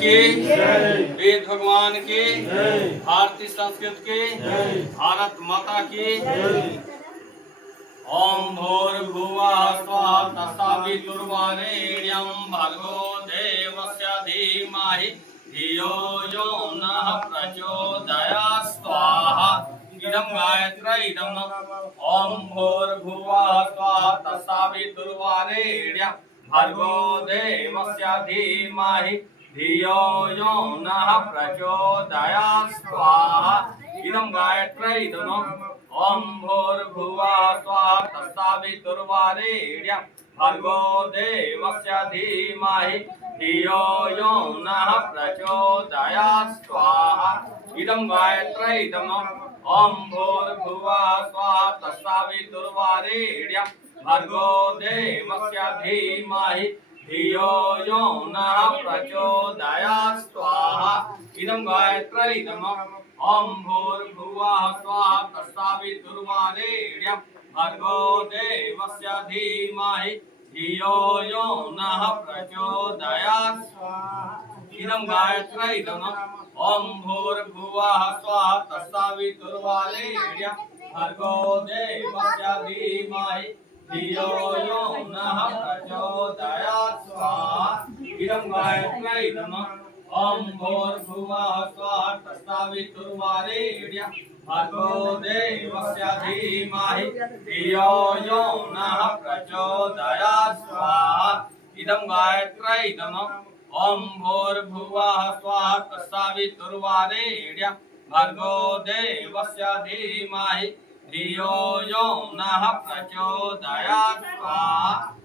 की वेद भगवान की भारतीय संस्कृत की भारत माता की ओम भूर्भुवः स्वः तत्सवितुर्वरेण्यं भर्गो देवस्य धीमहि धियो यो नः प्रचोदयात् स्वाहा इदं गायत्री इदं ओम भूर्भुवः स्वः तत्सवितुर्वरेण्यं भर्गो देवस्य धीमहि धियो यो नः प्रचोदयात् स्वाहा इदं गायत्री इदं ओम भूर्भुवः स्वः तत्सवितुर्वरेण्यं भर्गो देवस्य धीमहि धियो यो नः प्रचोदयात् स्वाहा इदं गायत्री इदं ओम भूर्भुवः स्वः तत्सवितुर्वरेण्यं भर्गो देवस्य धीमहि धियो यो नः प्रचोदयात् स्वाहा इदं गायत्री इदं ओम भूर्भुवः स्वः तत्सवितुर्वरेण्यं भर्गो देवस्य धीमहि धियो यो नः प्रचोदयात् स्वाहा इदं गायत्री इदं ओम भूर्भुवः स्वः तत्सवितुर्वरेण्यं भर्गो देवस्य धीमहि धियो यो नः प्रचोदयात् स्वाहा इदं गायत्री इदं ओम भूर्भुवः स्वः तत्सवितुर्वरेण्यं भर्गो देवस्य धीमहि धियो यो नः प्रचोदयात् स्वाहा इदं गायत्री इदं ओम भूर्भुवः स्वः तत्सवितुर्वरेण्यं भर्गो देवस्य धीमहि धियो यो नः प्रचोदयात् स्वाहा